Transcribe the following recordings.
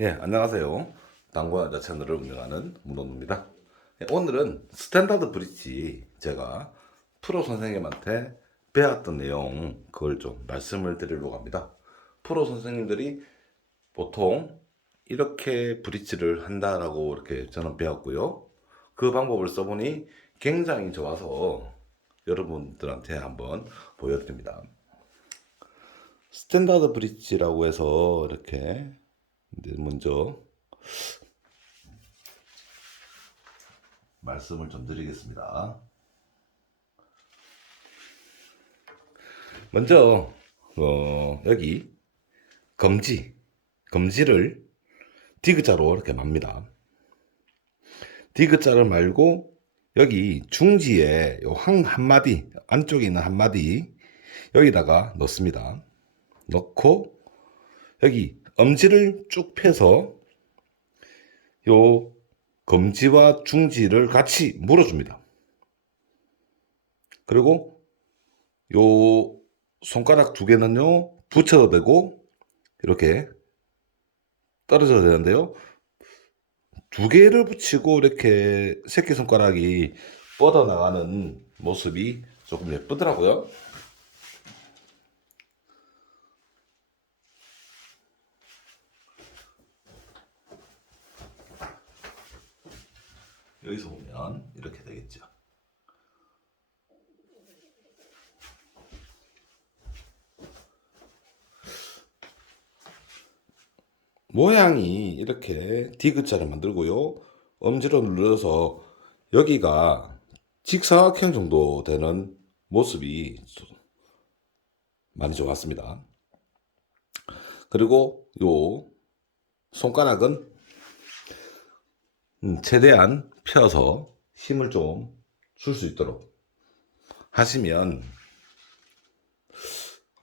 예, 안녕하세요. 당구 여자 채널을 운영하는 문원우입니다. 예, 오늘은 스탠다드 브릿지 제가 프로 선생님한테 배웠던 내용 그걸 좀 말씀을 드리려고 합니다. 프로 선생님들이 보통 이렇게 브릿지를 한다라고 이렇게 저는 배웠고요. 그 방법을 써보니 굉장히 좋아서 여러분들한테 한번 보여드립니다. 스탠다드 브릿지라고 해서 이렇게 이제 먼저 말씀을 좀 드리겠습니다. 먼저 어, 여기 검지 검지를 디귿자로 이렇게 맙니다. 디귿자를 말고 여기 중지에 요한 한마디 안쪽에 있는 한마디 여기다가 넣습니다. 넣고 여기 엄지를 쭉 펴서 요 검지와 중지를 같이 물어줍니다. 그리고 요 손가락 두 개는요 붙여도 되고 이렇게 떨어져도 되는데요. 두 개를 붙이고 이렇게 새끼 손가락이 뻗어 나가는 모습이 조금 예쁘더라고요. 여기서 보면 이렇게 되겠죠. 모양이 이렇게 디귿자를 만들고요. 엄지로 눌러서 여기가 직사각형 정도 되는 모습이 많이 좋았습니다. 그리고 요 손가락은 음, 최대한 펴서 힘을 좀 줄 수 있도록 하시면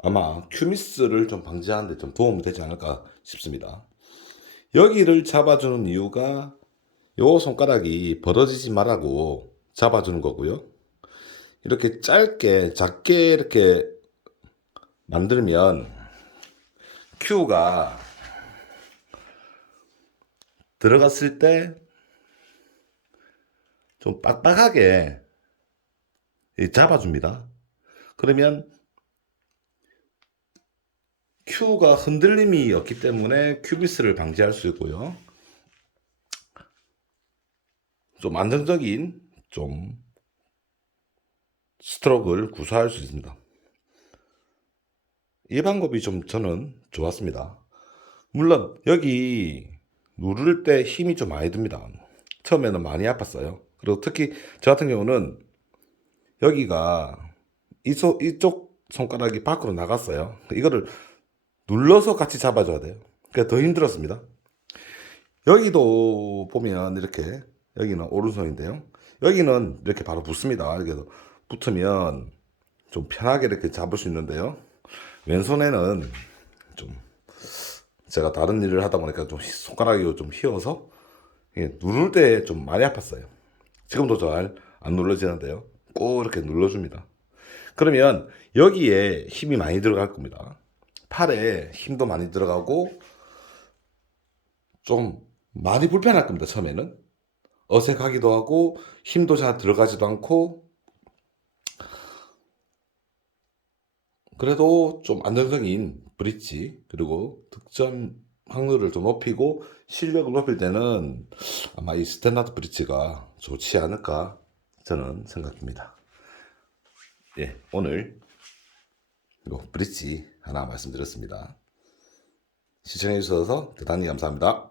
아마 큐미스를 좀 방지하는데 좀 도움이 되지 않을까 싶습니다. 여기를 잡아주는 이유가 요 손가락이 벌어지지 말라고 잡아주는 거고요. 이렇게 짧게 작게 이렇게 만들면 큐가 들어갔을 때 좀 빡빡하게 잡아줍니다. 그러면 큐가 흔들림이 없기 때문에 큐비스를 방지할 수 있고요. 좀 안정적인 좀 스트로크를 구사할 수 있습니다. 이 방법이 좀 저는 좋았습니다. 물론 여기 누를 때 힘이 좀 많이 듭니다. 처음에는 많이 아팠어요. 그리고 특히 저 같은 경우는 여기가 이쪽, 이쪽 손가락이 밖으로 나갔어요. 이거를 눌러서 같이 잡아줘야 돼요. 그러니까 더 힘들었습니다. 여기도 보면 이렇게 여기는 오른손인데요. 여기는 이렇게 바로 붙습니다. 이렇게 붙으면 좀 편하게 이렇게 잡을 수 있는데요. 왼손에는 좀 제가 다른 일을 하다 보니까 좀 손가락이 좀 휘어서 누를 때 좀 많이 아팠어요. 지금도 잘 안 눌러지는데요. 꼭 이렇게 눌러줍니다. 그러면 여기에 힘이 많이 들어갈 겁니다. 팔에 힘도 많이 들어가고 좀 많이 불편할 겁니다. 처음에는 어색하기도 하고 힘도 잘 들어가지도 않고 그래도 좀 안정적인 브릿지 그리고 득점 확률을 좀 높이고 실력을 높일 때는 아마 이 스탠다드 브릿지가 좋지 않을까 저는 생각합니다. 예, 오늘 요 브릿지 하나 말씀드렸습니다. 시청해 주셔서 대단히 감사합니다.